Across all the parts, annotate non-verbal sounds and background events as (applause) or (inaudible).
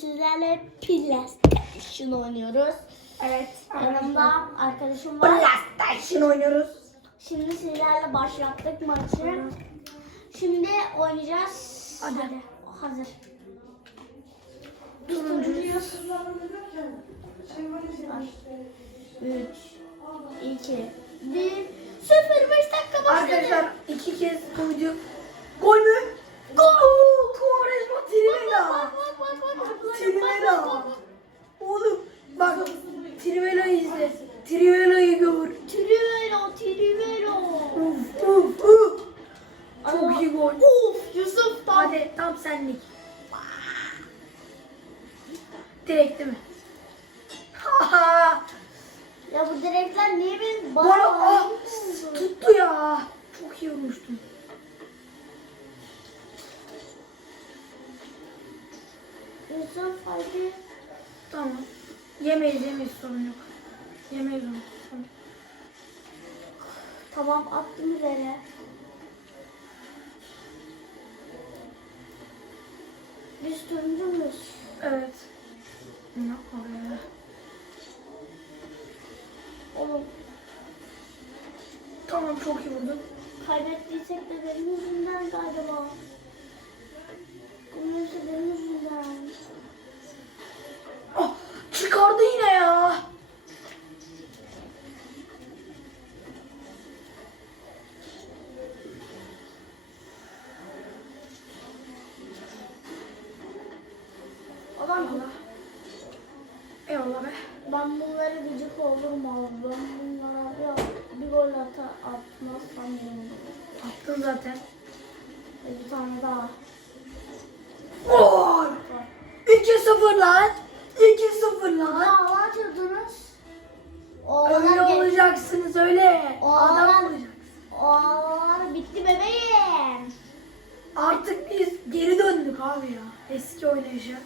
sizlerle PlayStation oynuyoruz. Evet. Yanımda arkadaşım var. PlayStation oynuyoruz. Şimdi sizlerle başlattık maçı. Şimdi oynayacağız. Hadi. Hazır. Turuncuyuz. 3, 2, 1, 0, 5 dakika başladı. Arkadaşlar iki kez video. Gol mü? Bana tuttu ya. Çok iyi vurmuştum. Yusuf hadi. Tamam. Yemeyiz yemeyiz sorun yok. Yemeyiz onu. Tamam. Tamam attım ileri. Biz turuncu muyuz? Evet. Ne? De benim yüzümden galiba. Bunun yüzü benim yüzümden. Ah, çıkardı yine ya. Adam Eyvallah. Eyvallah be. ben bunları gıcık olurum abi. Ben bunlara bir, bir gol ata, atmazsam yemin Attın zaten. Bir tane daha. Gol! 2-0 lan. 2-0 lan. Daha ne atıyordunuz? Öyle ge- olacaksınız öyle. Oğlan- Adam olacaksınız. oğlanlar bitti bebeğim. Artık biz geri döndük abi ya. Eski oynayışa.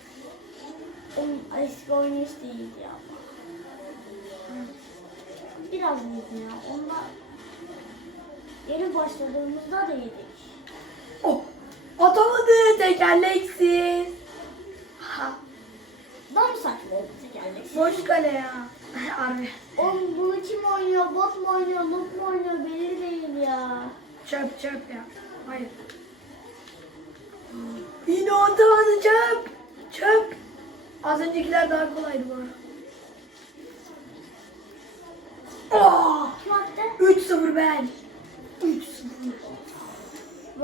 Oğlum eski oynayış değildi ya. Biraz iyiydi ya. Onda yeni başladığımızda da yedik. Oh! Atamadı tekerleksiz. Ha, Dam saçlarımızı geldik. boş kale ya. (laughs) Harbi. Oğlum bunu kim oynuyor? Bot mu oynuyor? Noob mu oynuyor? Belli değil ya. Çöp çöp ya. Hayır. Yine atamadı çöp. Çöp. Az öncekiler daha kolaydı bu arada. Oh! Kim attı? 3-0 ben.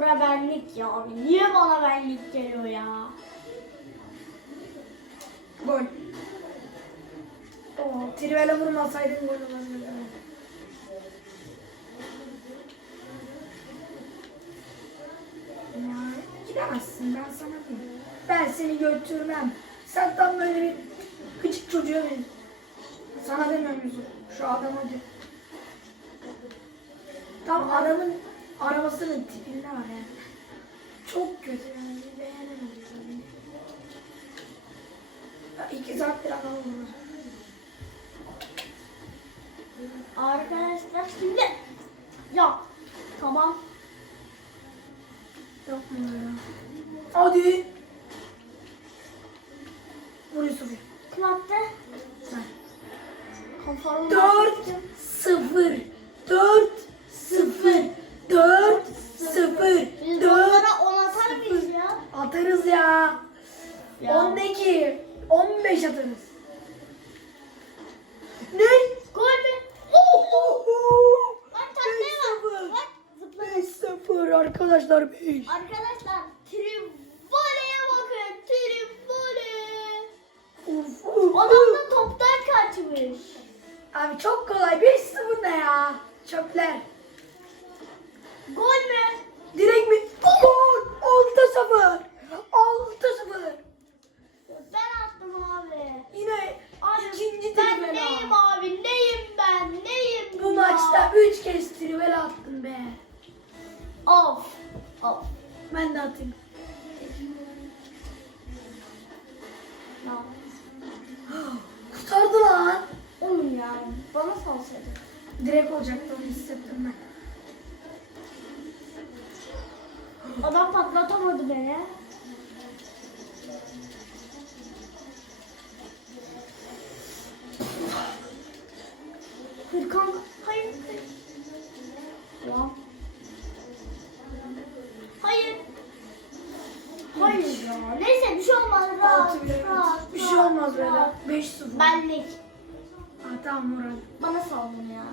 3-0. Bura benlik ya. Niye bana benlik geliyor ya? Gol. Oh, Trivela vurmasaydın gol olabilirdi. Ya, gidemezsin ben sana diyeyim. Ben seni götürmem. Sen tam böyle bir küçük çocuğa benziyorsun. Sana demiyorum Yusuf. Şu adama diyor. Tam adamın Arabasının tipinde var yani. Çok kötü yani. Beğenemedim yani. Ya iki saattir alalım bunu. Arkadaşlar şimdi ya tamam. Yapmıyorum. Hadi. Buraya soruyor. Kim attı? Sen. Konformu 4 0 Atarız ya. Ya. Ondaki. On beş atarız. Ne? Gol mü? Zıpladı. 5 sıfır arkadaşlar 5. Arkadaşlar trivoleye bakın. Trivole. Adam da toptan kaçmış. Abi çok kolay 5 sıfır ne ya? Çöpler. Gol mü? Direkt mi? Gol! 6 0. 6 0. Ben attım abi. Yine Abi ikinci ben trivela. neyim abi? Neyim ben? Neyim Maçta 3 kez trivela attım be. Of. Of. Ben de atayım. Kurtardı lan. Oğlum ya bana salsaydı. Direkt olacaktı onu hissettim ben. Adam patlatamadı beni. Hayır ya. Neyse bir şey olmaz. Rahat, Altı bile. rahat, Bir şey rahat, olmaz böyle. rahat. 5-0. Benlik. Ha, tamam Murat. Bana saldın ya.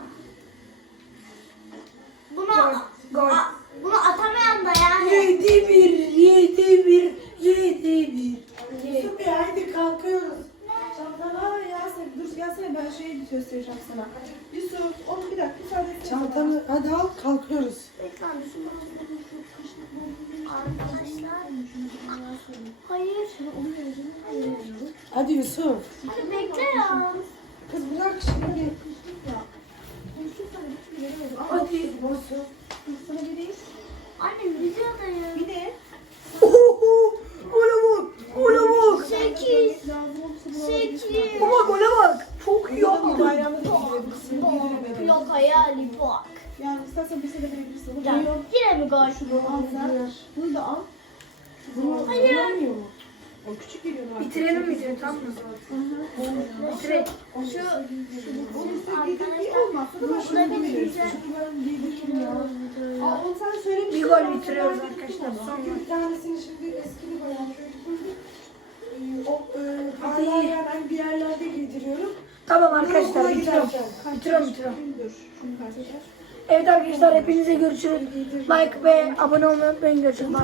Bunu, Gol, gol. A- bunu atamayan da yani. 7-1, 7-1, 7-1. Yusuf Bey haydi kalkıyoruz. Çantalar Yasemin. Dur gelsene ben şeyi göstereceğim sana. Yusuf oğlum bir dakika müsaade etsene. Çantanı hadi al kalkıyoruz. Lütfen düşünün. Arkadaşlar. Hayır. Hayır. Hadi Yusuf. Hadi bekle ya. Kız bırak şimdi. Hadi. Yusuf. Sana vereyim. Anne videodayım. Bir de Oho! Gole bak! Gole bak! Sekiz. lazım olursa bunu Sekiz. Baba gole bak! Çok iyi. Yok hayali bak. Yani istersen bir sene verebilirsin. Ya, yine mi gol? Şunu al. Bunu da al. Bunu Hayır. kullanmıyor mu? O küçük geliyor zaten. Bitirelim videoyu tamam mı? Bitirelim. Şu arkadaşlar. Burada. Aa onu sen söylemiştin. Bir gol bitiriyoruz arkadaşlar. Bir tanesini şimdi eskili bayan çocuk. Ee, O e, bir yerlerde giydiriyorum. Tamam arkadaşlar bitiriyorum. Bitiriyorum bitiriyorum. Evet arkadaşlar hepinize görüşürüz. Like ve abone olmayı unutmayın. Görüşürüz.